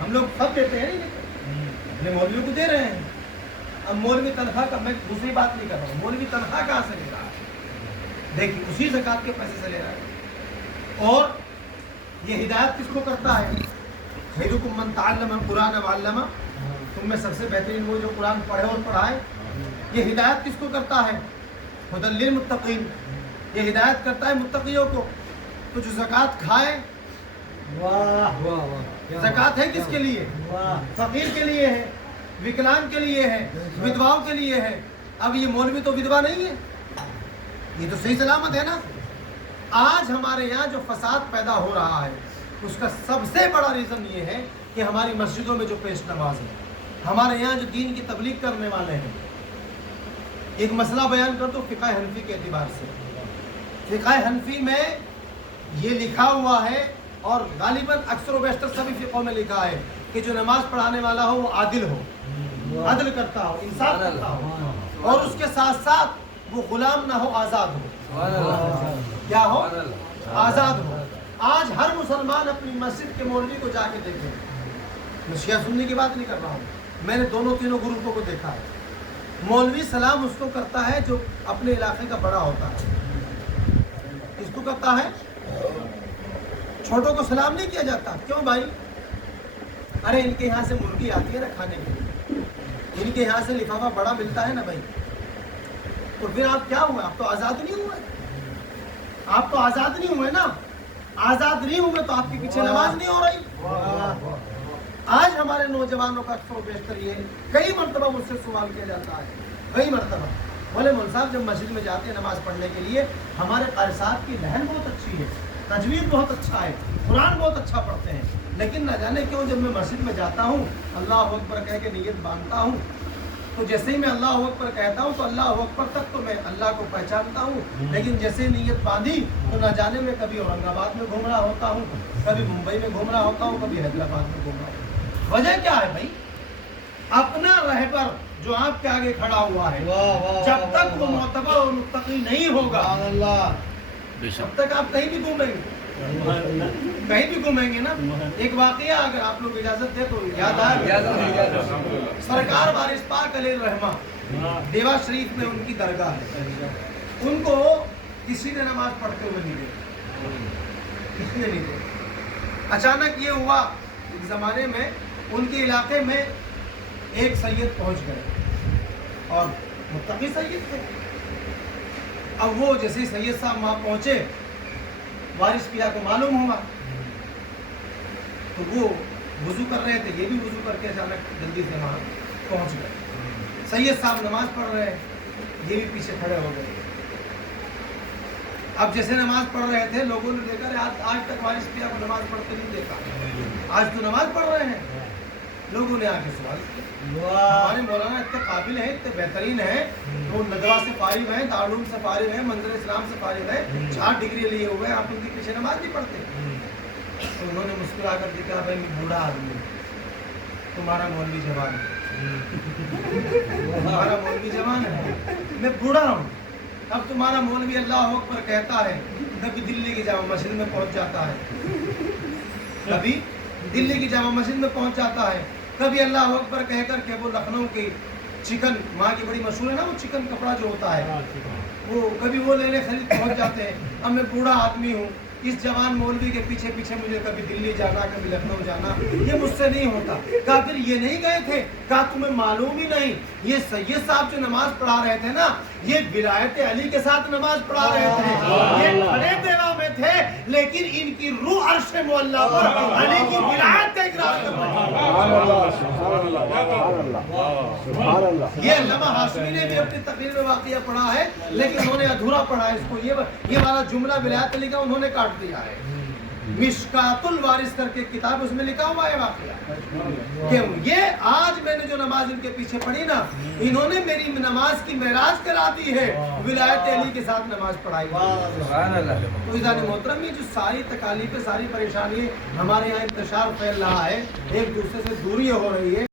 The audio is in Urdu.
ہم لوگ سب دیتے ہیں اپنے مولوی کو دے رہے ہیں. اب مولوی تنخواہ کا، میں دوسری بات نہیں کر رہا ہوں، مولوی تنخواہ کہاں سے لے رہا ہے؟ دیکھیے اسی زکوٰۃ کے پیسے سے لے رہا ہے. اور یہ ہدایت کس کو کرتا ہے؟ خیرکم من تعلم القرآن وعلمہ، تم میں سب سے بہترین وہ جو قرآن پڑھے اور پڑھائے. یہ ہدایت کس کو کرتا ہے؟ ہدی للمتقین، یہ ہدایت کرتا ہے متقیوں کو. تو جو زکوٰۃ کھائے، زکوٰۃ ہے کس کے لیے؟ فقیر کے لیے ہے، وکلانگ کے لیے ہے، ودواؤں کے لیے ہے. اب یہ مولوی تو ودوا نہیں ہے، یہ تو صحیح سلامت ہے نا. آج ہمارے یہاں جو فساد پیدا ہو رہا ہے اس کا سب سے بڑا ریزن یہ ہے کہ ہماری مسجدوں میں جو پیش نماز ہے، ہمارے یہاں جو دین کی تبلیغ کرنے والے ہیں. ایک مسئلہ بیان کر دو فقہ حنفی کے اعتبار سے. فقہ حنفی میں یہ لکھا ہوا ہے، اور غالباً اکثر و بیشتر سبھی فقہوں میں لکھا ہے کہ جو نماز پڑھانے والا ہو وہ عادل ہو، عدل کرتا ہو، انصاف کرتا ہو، اور اس کے ساتھ ساتھ وہ غلام نہ ہو، آزاد ہو. کیا ہو؟ آزاد ہو. آج ہر مسلمان اپنی مسجد کے مولوی کو جا کے دیکھے. میں شیعہ سنی کی بات نہیں کر رہا ہوں، میں نے دونوں تینوں گروپوں کو دیکھا ہے. مولوی سلام اس کو کرتا ہے جو اپنے علاقے کا بڑا ہوتا ہے. کس کو کرتا ہے؟ چھوٹوں کو سلام نہیں کیا جاتا. کیوں بھائی؟ ارے ان کے یہاں سے مرغی آتی ہے نا کھانے کے لیے، ان کے یہاں سے لفافہ بڑا ملتا ہے نا بھائی. تو پھر آپ کیا ہوئے؟ آپ تو آزاد نہیں ہوئے. آپ تو آزاد نہیں ہوئے نا. آزاد نہیں ہوئے تو آپ کے پیچھے نماز نہیں ہو رہی. آج ہمارے نوجوانوں کا اکثر و بیشتر یہ کئی مرتبہ مجھ سے سوال کیا جاتا ہے، کئی مرتبہ، بولے مول صاحب جب مسجد میں جاتے ہیں نماز پڑھنے کے لیے ہمارے قاری صاحب کی لہن بہت اچھی ہے، تجوید بہت اچھا ہے، قرآن بہت اچھا پڑھتے ہیں، لیکن نہ جانے کیوں جب میں مسجد میں جاتا ہوں اللہ اکبر کہہ کے نیت باندھتا ہوں تو جیسے ہی میں اللہ اکبر کہتا ہوں تو اللہ اکبر تک تو میں اللہ کو پہچانتا ہوں، لیکن جیسے نیت باندھی تو نہ جانے میں کبھی اورنگ آباد میں گھوم رہا ہوتا ہوں، کبھی ممبئی میں گھوم رہا ہوتا ہوں، کبھی حیدرآباد میں گھوم رہا ہوتا ہوں. وجہ کیا ہے بھائی؟ اپنا رہبر جو آپ کے آگے کھڑا ہوا ہے جب تک وہ معتبر اور متقی نہیں ہوگا، تب تک آپ کہیں بھی گھومیں گے، کہیں بھی گھومیں گے نا. ایک واقعہ اگر آپ لوگ اجازت دے تو یاد آئے. سرکار وارث پاک علیہ الرحمہ دیوا شریف میں ان کی درگاہ ہے. ان کو کسی نے نماز پڑھتے ہوئے نہیں دیکھا، کسی نے نہیں دیکھا. اچانک یہ ہوا ایک زمانے میں ان کے علاقے میں ایک سید پہنچ گئے اور متقی سید تھے. اب وہ جیسے سید صاحب وہاں پہنچے، وارث پیا کو معلوم ہوا تو وہ وضو کر رہے تھے، یہ بھی وضو کر کے اچانک جلدی سے وہاں پہنچ گئے. سید صاحب نماز پڑھ رہے ہیں، یہ بھی پیچھے کھڑے ہو گئے. اب جیسے نماز پڑھ رہے تھے لوگوں نے دیکھا آج تک وارث پیا کو نماز پڑھتے نہیں دیکھا، آج تو نماز پڑھ رہے ہیں. لوگوں نے آ کے سوال کیا ہمارے مولانا اتنے قابل ہیں، اتنے بہترین ہیں، وہ ندوہ سے فارغ ہیں، دارالعلوم سے فارغ ہیں، منظر اسلام سے فارغ ہیں، 4 ڈگری لیے ہوئے، آپ ان کے پیچھے نماز نہیں پڑھتے. تو انہوں نے مسکرا کر کے کہا بھائی میں بوڑھا آدمی ہوں، تمہارا مولوی جوان ہے، تمہارا مولوی جوان ہے، میں بوڑھا ہوں. اب تمہارا مولوی اللہ اکبر کہتا ہے، کبھی دلی کی جامع مسجد میں پہنچ جاتا ہے، کبھی دلی کی جامع مسجد میں پہنچ جاتا ہے، کبھی اللہ اکبر کہہ کر کے وہ لکھنؤ کی چکن، وہاں کی بڑی مشہور ہے نا وہ چکن کپڑا جو ہوتا ہے، وہ کبھی وہ لینے خرید پہنچ جاتے ہیں. اب میں بوڑھا آدمی ہوں، اس جوان مولوی کے پیچھے پیچھے مجھے کبھی دلی جانا، کبھی لکھنؤ جانا، یہ مجھ سے نہیں ہوتا. کہا پھر یہ نہیں گئے تھے؟ کہا تمہیں معلوم ہی نہیں، یہ سید صاحب جو نماز پڑھا رہے تھے نا یہ ولایت علی کے ساتھ نماز پڑھا رہے تھے، یہ کھڑے دیوا میں تھے لیکن ان کی روح عرش معلیٰ پر علی کی ولایت کا اقرار کر رہے ہیں. یہ علامہ ہاشمی نے بھی اپنی تقریر میں واقعہ پڑھا ہے لیکن انہوں نے ادھورا پڑھا ہے اس کو. یہ والا جملہ ولایت علی کا انہوں نے کاٹ دیا ہے. مشکات الوارث کر کے کتاب اس میں لکھا ہوا ہے واقعہ کہ یہ آج میں نے جو نماز ان کے پیچھے پڑھی نا انہوں نے میری نماز کی معراج کرا دی ہے، ولایت علی کے ساتھ نماز پڑھائی. تو عزیزان محترم یہ جو ساری تکالیفیں، ساری پریشانی ہمارے یہاں انتشار پھیل رہا ہے، ایک دوسرے سے دوری ہو رہی ہے.